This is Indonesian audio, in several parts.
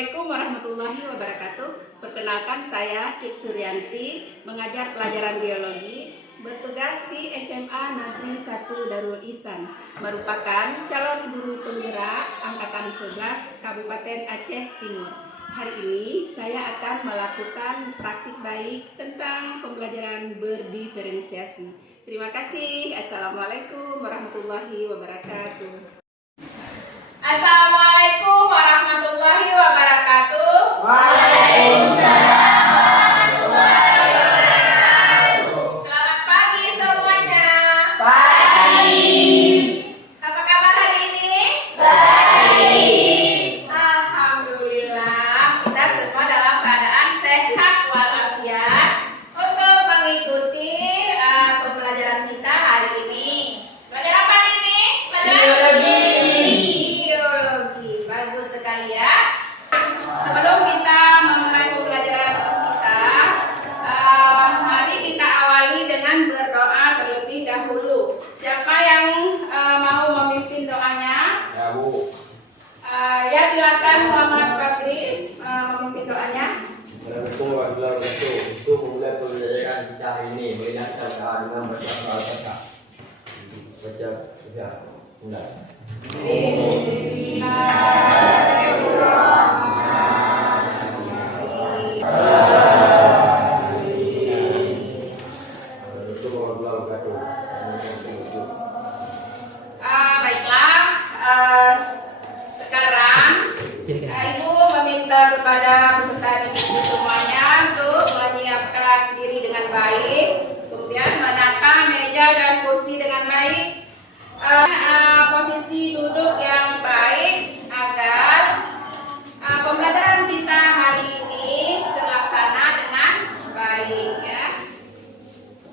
Assalamualaikum warahmatullahi wabarakatuh. Perkenalkan, saya Cik Suryanti, mengajar pelajaran biologi, bertugas di SMA Negeri 1 Darul Ihsan, merupakan calon guru penggerak Angkatan 11 Kabupaten Aceh Timur. Hari ini saya akan melakukan praktik baik tentang pembelajaran berdiferensiasi. Terima kasih. Assalamualaikum warahmatullahi wabarakatuh. Assalamualaikum warahmatullahi wabarakatuh. Waalaikumsalam warahmatullahi wabarakatuh. Selamat pagi semuanya. Pagi. Apa kabar hari ini? Baik. Alhamdulillah, kita semua dalam keadaan sehat walafiat untuk mengikuti pembelajaran kita hari ini. Belajar apa ini? Biologi. Biologi. Bagus sekali ya. Sebelum kita memulai pembelajaran kita, mari kita awali dengan berdoa terlebih dahulu. Siapa yang mau memimpin doanya? Ya, Bu. Ya, silakan Muhammad Fadli memimpin doanya. Assalamualaikum warahmatullahi wabarakatuh. Untuk memulai pembelajaran kita hari ini, marilah kita berdoa dengan baca Al-Fatihah. Baca ya. Mulai. Assalamualaikum warahmatullahi wabarakatuh. Baiklah, sekarang Ibu meminta kepada peserta didik semuanya untuk menyiapkan diri dengan baik, kemudian menata meja dan kursi dengan baik, posisi duduk yang baik agar pembelajaran kita hari ini terlaksana dengan baik ya.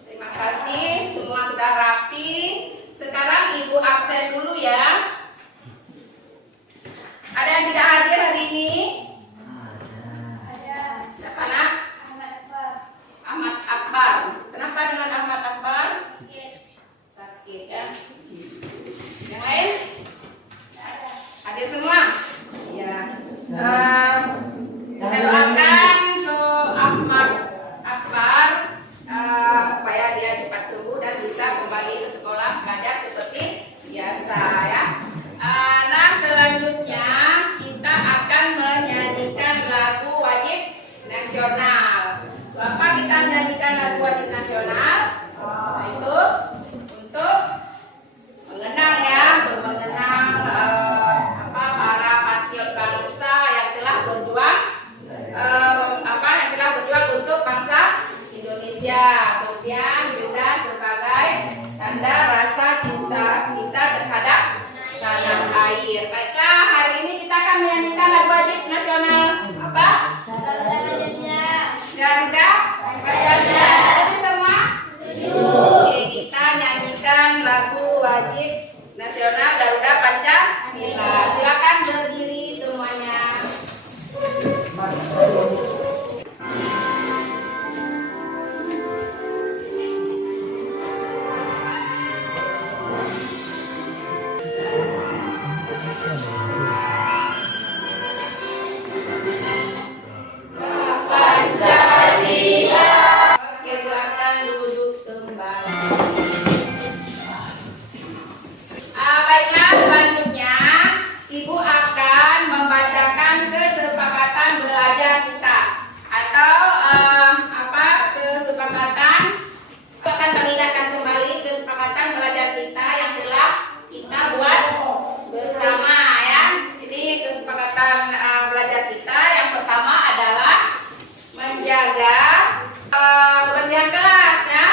Terima kasih, semua sudah rapi. Sekarang Ibu absen dulu ya. Ada yang tidak hadir hari ini? Ada. Siapa nak? Ahmad Akbar. Kenapa dengan Ahmad Akbar? Sakit ya. Yang lain? Hadir semua? Iya. Kita doakan ke Ahmad Akbar supaya dia cepat sembuh dan bisa kembali ke sekolah belajar seperti biasa ya. Nah, selanjutnya kita akan menyanyikan lagu wajib nasional. Apa kita menyanyikan lagu wajib nasional? Itu untuk mengenang ya, untuk mengenang para patriot bangsa yang telah berjuang untuk bangsa Indonesia. Kemudian juga sebagai tanda rasa cinta kita terhadap tanah air. Baiklah, hari ini kita akan menyanyikan lagu wajib nasional apa? Garuda Pancasila. Jadi semua? Oke, kita nyanyikan lagu wajib nasional Garuda Pancasila. Silakan berdiri semuanya. Oke, silakan duduk kembali. Baiklah, selanjutnya Ibu akan membacakan kesepakatan belajar kita atau kesepakatan akan mengingatkan kembali kesepakatan belajar kita yang telah kita buat bersama ya. Jadi kesepakatan belajar kita yang pertama adalah menjaga kebersihan kelas ya.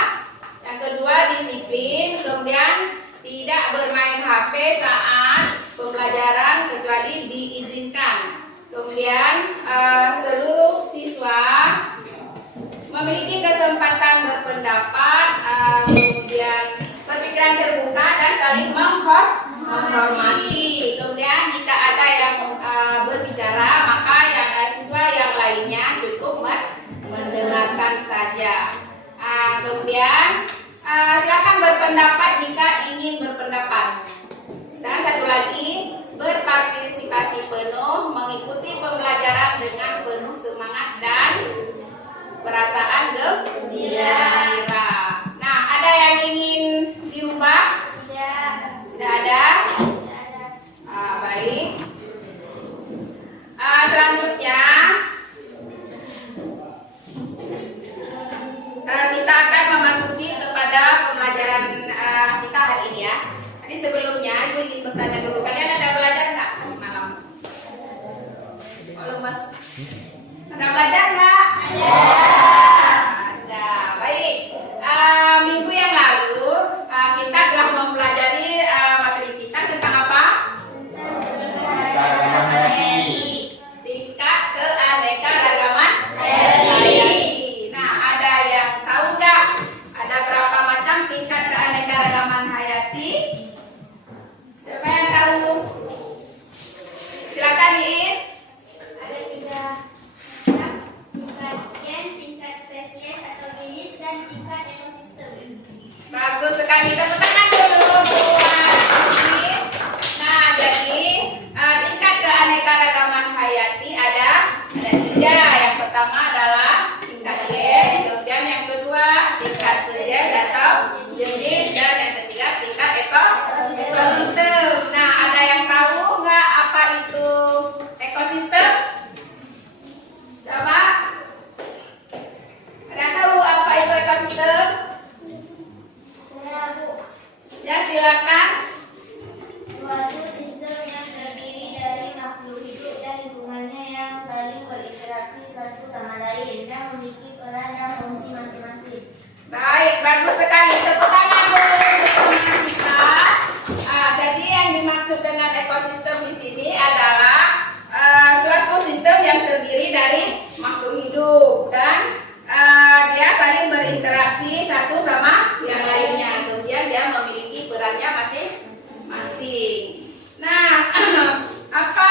Yang kedua disiplin, kemudian tidak bermain HP saat pembelajaran kecuali diizinkan. Kemudian seluruh siswa memiliki kesempatan berpendapat, kemudian berpikiran terbuka dan saling menghormati. Kemudian jika ada yang berbicara, maka yang siswa yang lainnya cukup mendengarkan saja. Kemudian silakan berpendapat jika ingin berpendapat. Dan satu lagi, berpartisipasi penuh mengikuti pembelajaran gembira. Nah, ada yang ingin dirubah? Tidak ada. Baik. Selanjutnya kita akan memasuki kepada pembelajaran kita hari ini ya. Tadi sebelumnya Ibu ingin bertanya dulu, kalian ada belajar nggak malam? Kalau Mas ada belajar nggak? Ada. Baik. Minggu yang lalu kita telah mempelajari materi kita tentang apa? Tingkat keanekaragaman hayati. Nah, ada yang tahu nggak? Ada berapa macam tingkat keanekaragaman hayati? Siapa yang tahu? Silakan Iin. Ada 3 tingkat gen, tingkat spesies atau jenis, dan tingkat ekosistem. Bagus sekali, tepuk tangan dulu buat Iin. Nah, jadi tingkat keanekaragaman hayati ada 3. Yang pertama adalah tingkat gen, kemudian yang kedua tingkat spesies atau jenis, dan yang ketiga tingkat ekosistem. Nah, ada yang tahu nggak apa itu ekosistem? Coba. Ada yang tahu apa itu ekosistem? Ya, silakan. Suatu sistem yang terdiri dari makhluk hidup dan lingkungannya yang saling berinteraksi satu sama lain dan memiliki peran dan fungsi masing-masing. Baik, bagus sekali. Tepuk tangan dulu untuk teman kita. Jadi yang dimaksud dengan ekosistem di sini adalah suatu sistem yang terdiri dari makhluk hidup dan dia saling berinteraksi satu sama yang lainnya. Kemudian dia memiliki perannya masing-masing. Nah, apa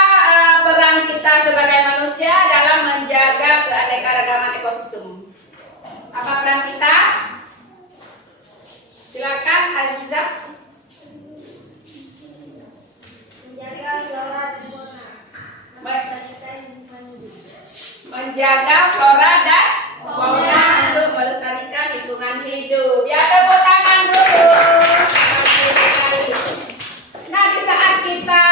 peran kita sebagai manusia dalam menjaga keanekaragaman ekosistem? Apa peran kita? Silakan Azizah. Menjaga flora dan fauna, melestarikan lingkungan hidup. Menjaga flora dan fauna untuk melestarikan lingkungan hidup. Ya, tepuk tangan dulu. Bagus sekali. Nah, di saat kita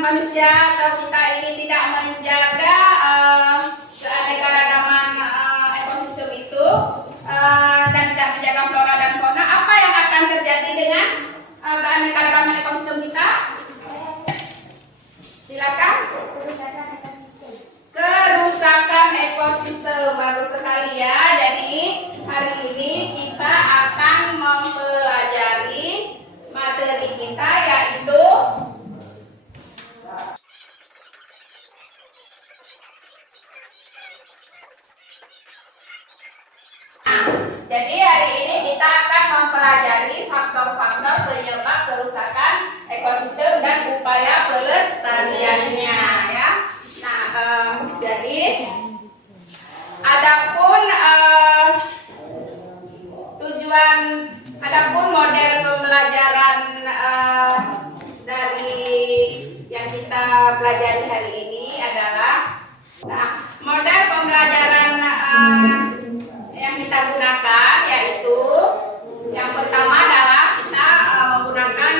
manusia atau kita ini tidak menjaga keanekaragaman ekosistem itu dan tidak menjaga flora dan fauna, apa yang akan terjadi dengan keanekaragaman ekosistem kita? Silakan. Kerusakan ekosistem. Kerusakan ekosistem, bagus sekali ya. Jadi hari ini kita akan mempelajari materi kita yaitu jadi hari ini kita akan mempelajari faktor-faktor penyebab kerusakan ekosistem dan upaya pelestariannya ya. Nah, jadi adapun model pembelajaran dari yang kita pelajari hari ini adalah model pembelajaran yang kita gunakan yaitu yang pertama adalah kita menggunakan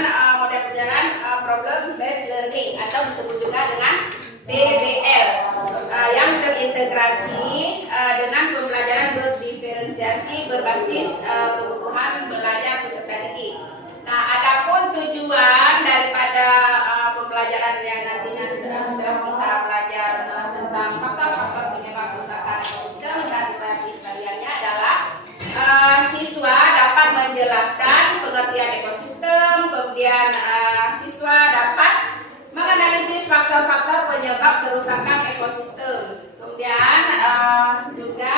model pembelajaran problem based learning atau disebut juga dengan PBL yang terintegrasi dengan pembelajaran berdiferensiasi berbasis kebutuhan belajar peserta didik. Nah, adapun tujuan daripada pembelajaran yang nantinya setelah kita belajar tentang faktor-faktor penyebab kerusakan ekosistem dan upaya pelestariannya adalah siswa dapat menjelaskan pengertian ekosistem, kemudian siswa dapat menganalisis faktor-faktor penyebab kerusakan ekosistem, kemudian juga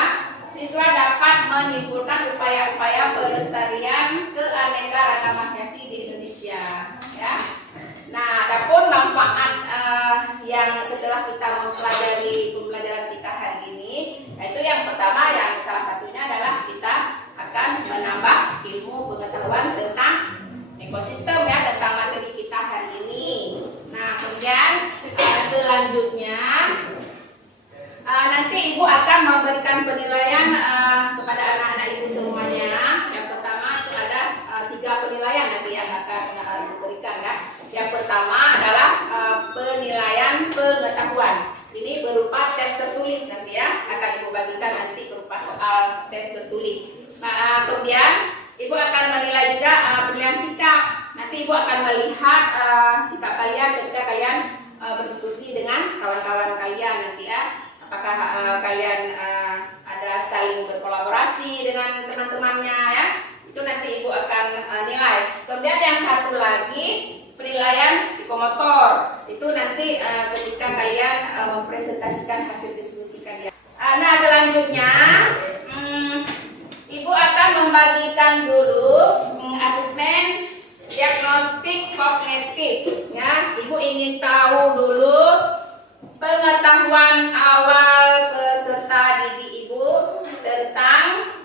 siswa dapat menyimpulkan upaya-upaya pelestarian keanekaragaman hayati di Indonesia. Ya. Nah, adapun manfaat yang setelah kita mempelajari pembelajaran kita hari ini, yaitu yang pertama, yang salah satunya adalah kita akan menambah ilmu pengetahuan tentang ekosistem ya, tentang materi kita hari ini. Nah, kemudian selanjutnya nanti Ibu akan memberikan penilaian penilaian pengetahuan. Ini berupa tes tertulis nanti ya, akan Ibu bagikan nanti berupa soal tes tertulis. Nah, kemudian Ibu akan menilai juga penilaian sikap. Nanti Ibu akan melihat sikap kalian ketika kalian berdiskusi dengan kawan-kawan kalian nanti ya. Apakah kalian ada saling berkolaborasi dengan teman-temannya ya. Itu nanti Ibu akan nilai. Kemudian yang satu lagi penilaian psikomotor. Itu nanti ketika kalian mempresentasikan hasil diskusi kalian. Nah, selanjutnya Ibu akan membagikan dulu asesmen diagnostik kognitif ya. Ibu ingin tahu dulu pengetahuan awal peserta didik Ibu tentang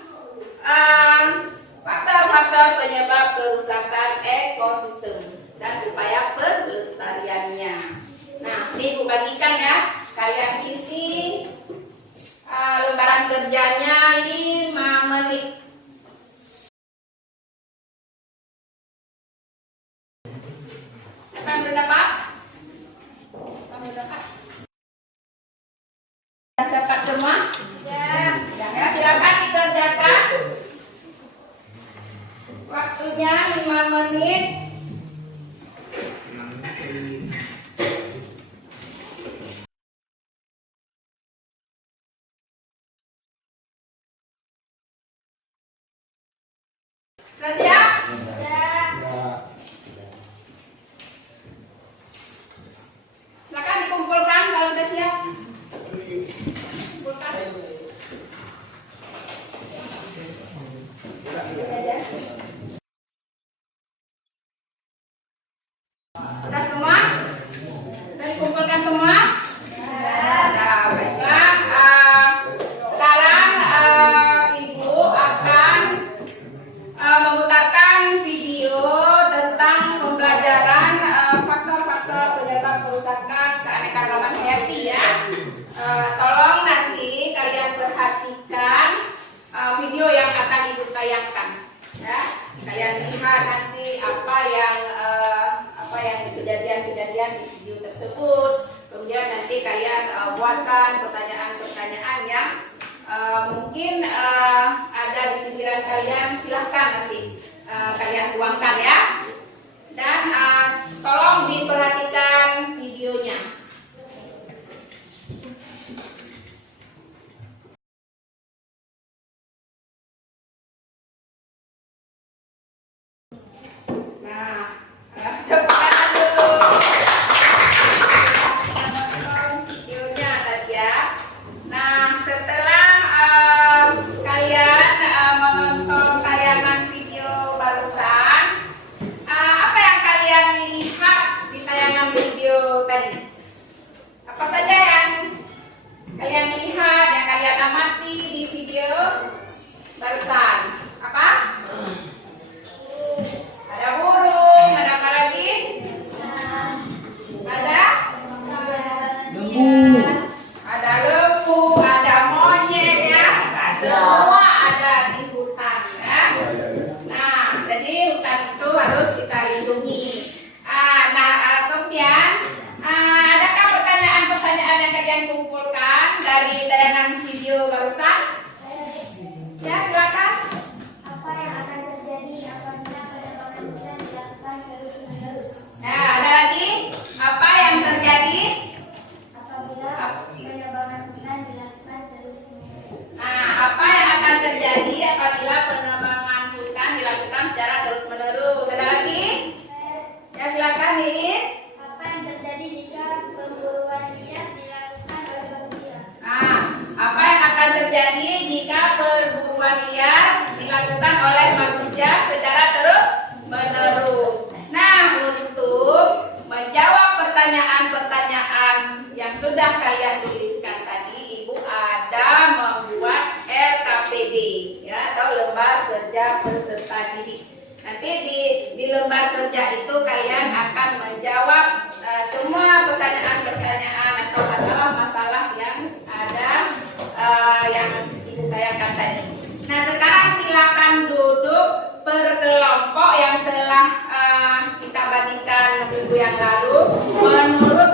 faktor-faktor penyebab kerusakan ekosistem dan upaya pelestariannya. Nah, ini Ibu bagikan ya. Kalian isi lembaran kerjanya 5 menit. Siapa yang sudah dapat? Sudah dapat semua? Ya. Ya, silakan dikerjakan. Waktunya 5 menit. Sudah siap? Silakan dikumpulkan kalau sudah siap. Kumpulkan. Sudah semua? Sudah dikumpulkan semua? Ya, baiklah. Sekarang Ibu akan memutarkan video tentang pembelajaran faktor-faktor penyebab kerusakan keanekaragaman hayati ya. Tolong nanti kalian perhatikan video yang akan Ibu tayangkan ya. Kalian lihat nanti apa yang kejadian-kejadian di video tersebut. Kemudian nanti kalian buatkan pertanyaan-pertanyaan yang mungkin ada di pikiran kalian. Silahkan nanti kalian tuangkan ya. Dan tolong diperhatikan videonya. Nah, tepuk tangan dulu. Videonya tadi ya. Nah, setelah kalian menonton tayangan video barusan, apa yang kalian lihat di tayangan video tadi? Apa saja yang kalian lihat, yang kalian amati di video barusan? Apa? Ada burung, ada apa lagi? Ada? Ada lembu, ada monyet ya. Semua ada di hutan ya. Nah, jadi hutan itu harus kita lindungi. Kemudian adakah pertanyaan-pertanyaan yang kalian kumpulkan dari tayangan video barusan? Ya, silakan. Apa yang akan terjadi apabila penebangan hutan dilakukan terus-menerus? Nah, ada lagi? Apa yang terjadi? Apabila penebangan hutan dilakukan terus-menerus. Nah, apa yang akan terjadi apabila penebangan hutan dilakukan secara terus-menerus? Ada lagi? Ya, silakan ini. Apa yang terjadi jika pemburuan liar dilakukan oleh manusia? Nah, apa yang akan terjadi jika perburuan liar dilakukan oleh manusia secara terus-menerus? Nah, untuk menjawab pertanyaan-pertanyaan yang sudah kalian tuliskan tadi, Ibu ada membuat LKPD ya, atau lembar kerja peserta didik. Nanti di lembar kerja itu kalian akan menjawab semua pertanyaan-pertanyaan atau masalah-masalah yang ada yang Ibu tayangkan tadi. Nah, sekarang silakan duduk berkelompok yang telah kita bagikan minggu yang lalu menurut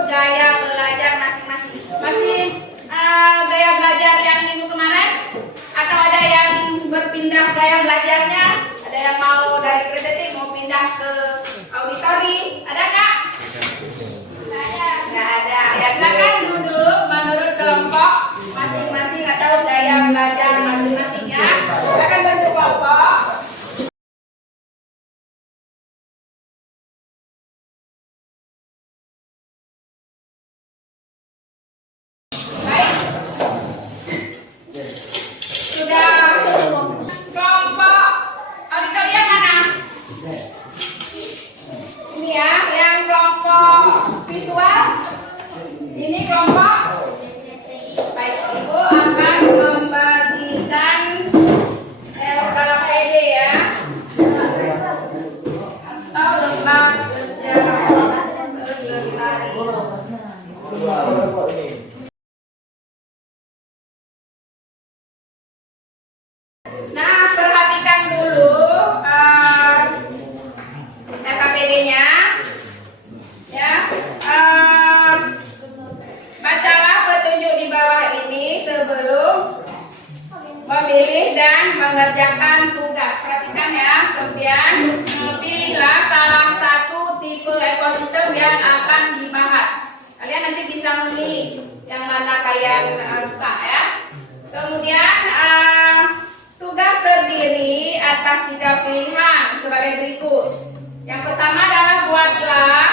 berpindah gaya belajarnya? Ada yang mau dari kreatif mau pindah ke auditori? Ada nggak? Nggak ada. Ya silakan duduk menurut kelompok masing-masing atau gaya belajar masing-masing ya. Silakan bentuk kelompok. Baik. Sudah kelompok auditori yang mana? Ini ya, yang kelompok visual. Ini kelompok. Baik, Ibu akan membagikan LKPD ya, atau lembar sejarah lestari. Nah, perhatikan dulu LKPD-nya ya. Bacalah petunjuk di bawah ini sebelum memilih dan mengerjakan tugas. Perhatikan ya. Kemudian pilihlah salah satu tipe ekosistem yang akan dibahas. Kalian nanti bisa memilih yang mana kalian suka ya. Kemudian tugas terdiri atas 3 pilihan sebagai berikut. Yang pertama adalah buatlah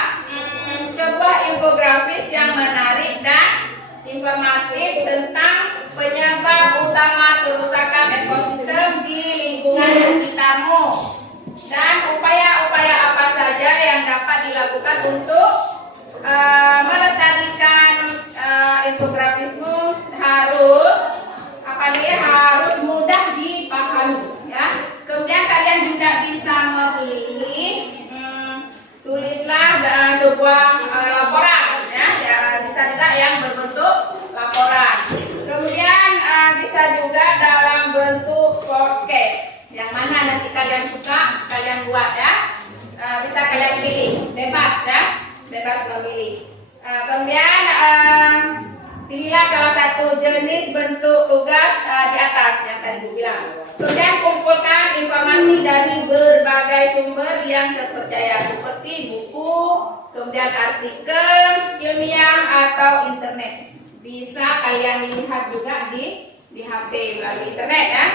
sebuah infografis yang menarik dan informatif tentang penyebab utama kerusakan ekosistem di lingkungan sekitarmu dan upaya-upaya apa saja yang dapat dilakukan untuk melestarikan infografismu. Harus mudah dipahami ya. Kemudian kalian juga bisa memilih tulislah sebuah laporan ya, bisa juga yang berbentuk laporan. Kemudian bisa juga dalam bentuk podcast. Yang mana nanti kalian suka kalian buat ya. Bisa kalian pilih, bebas ya, bebas memilih. Kemudian pilihlah salah satu jenis bentuk tugas di atas yang tadi Bu bilang. Kemudian kumpulkan informasi dari berbagai sumber yang terpercaya seperti buku, kemudian artikel ilmiah atau internet. Bisa kalian lihat juga di HP melalui internet ya.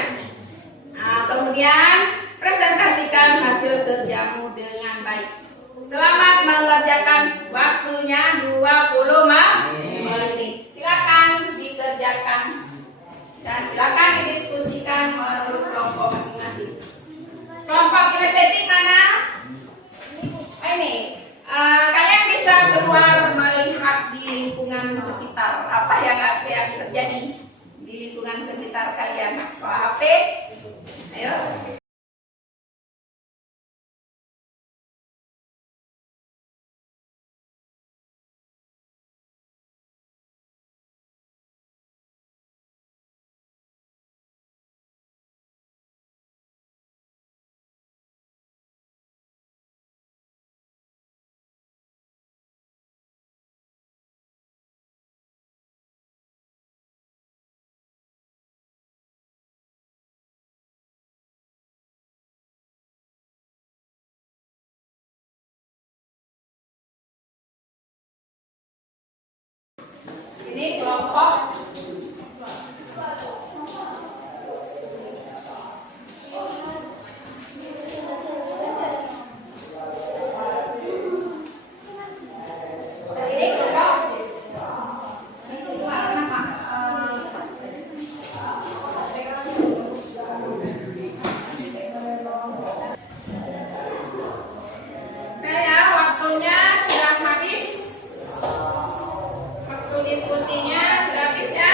Kemudian presentasikan hasil kerjamu dengan baik. Selamat mengerjakan, waktunya 20 menit. Silakan dikerjakan dan silakan didiskusikan menurut kelompok masing-masing. Kelompok kinestetik mana? Ini kalian bisa keluar melihat di lingkungan sekitar apa yang terjadi di lingkungan sekitar kalian. Bawa HP, ayo. Ini kelompok diskusinya sudah habis ya.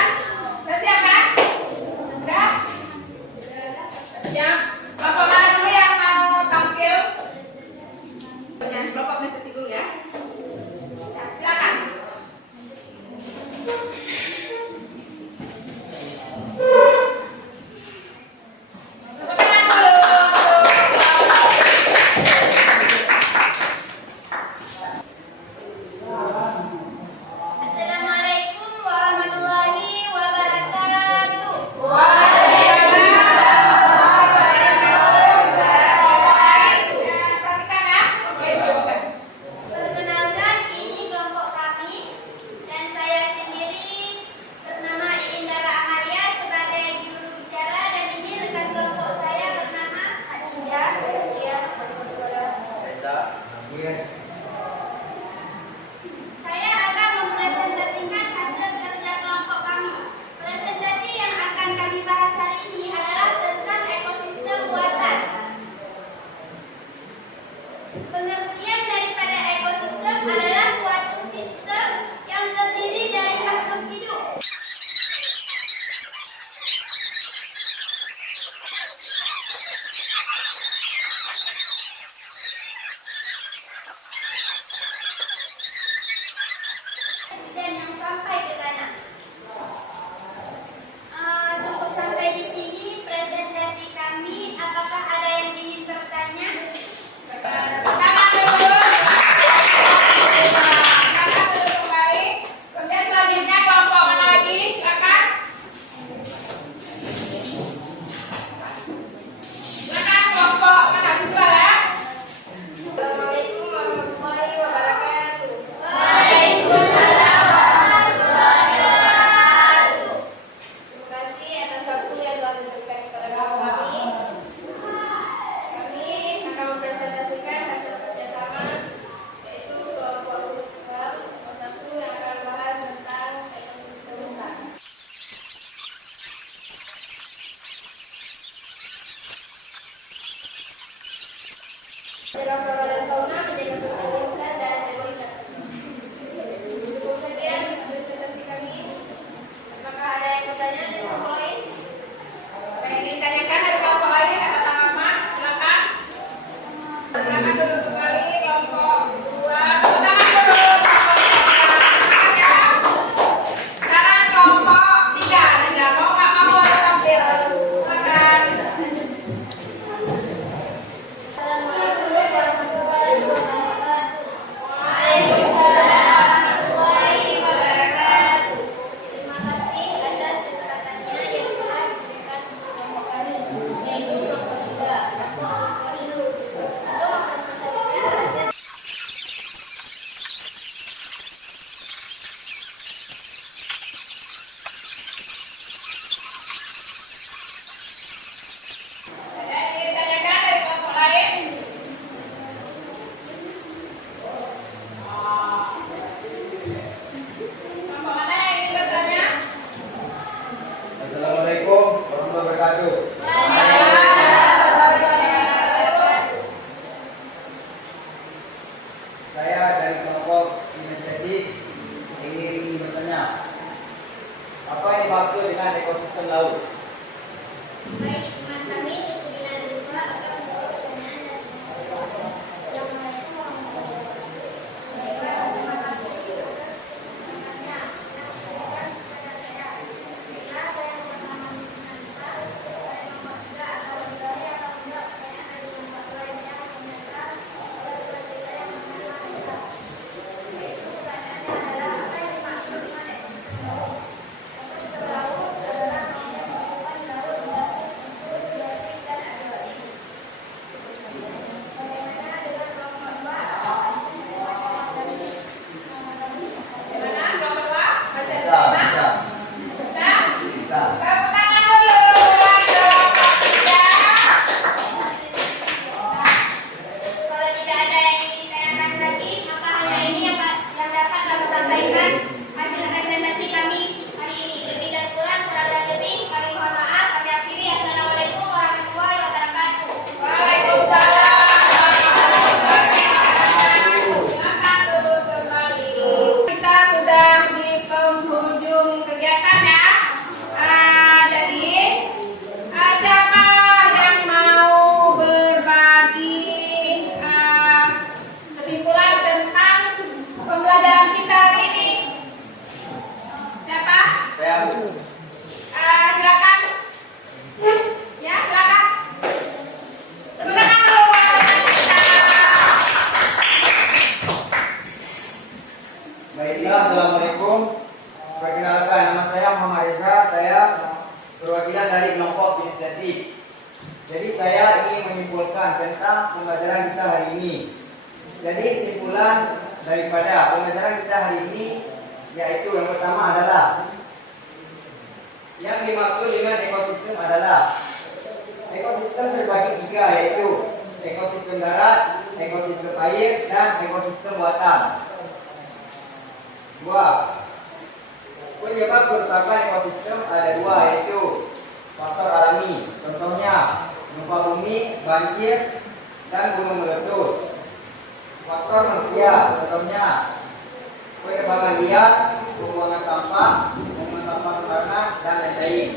dimaksud dengan ekosistem laut? Baik, teman kami di Sudina Dua akan menjawab pertanyaan dan yang lain Gimana? Nomor dua? Baca Bisa, terima. bisa, Bisa? bisa. Tepuk tangan dulu untuk Fatia. Kalau tidak ada yang ingin ditanyakan lagi, maka hanya ini yang dapat kami sampaikan hasil presentasi kami hari ini. Lebih dan kurang kami mohon maaf. Kami akhiri. Assalamualaikum warahmatullahi wabarakatuh. Waalaikumsalam. Silakan duduk kembali. Kita sudah di penghujung kegiatan ya. Jadi siapa yang mau berbagi kesimpulan tentang pembelajaran kita hari ini? Siapa? Saya Silakan. Ya, silakan. Tepuk tangan dulu buat teman kita. Baiklah, Assalamualaikum. Perkenalkan, nama saya Muhammad Reza. Saya perwakilan dari kelompok inisiatif. Jadi saya ingin menyimpulkan tentang pembelajaran kita hari ini. Jadi kesimpulan daripada pembelajaran kita hari ini yaitu yang pertama adalah yang dimaksud dengan ekosistem adalah ekosistem terbagi tiga, yaitu ekosistem darat, ekosistem air, dan ekosistem buatan. Dua, penyebab kerusakan ekosistem ada dua, yaitu faktor alami, contohnya gempa bumi, banjir, dan gunung meletus. Faktor manusia, contohnya penebangan liar, pembuangan sampah, pembuangan sampah sembarangan, dan lain-lain.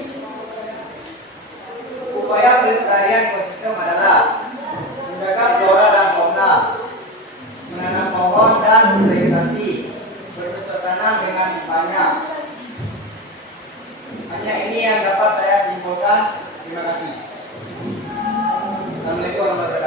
Upaya pelestarian ekosistem adalah menjaga flora dan fauna, menanam pohon dan vegetasi, bercocok tanam dengan banyak. Hanya ini yang dapat saya simpulkan. Terima kasih. Assalamualaikum warahmatullahi wabarakatuh.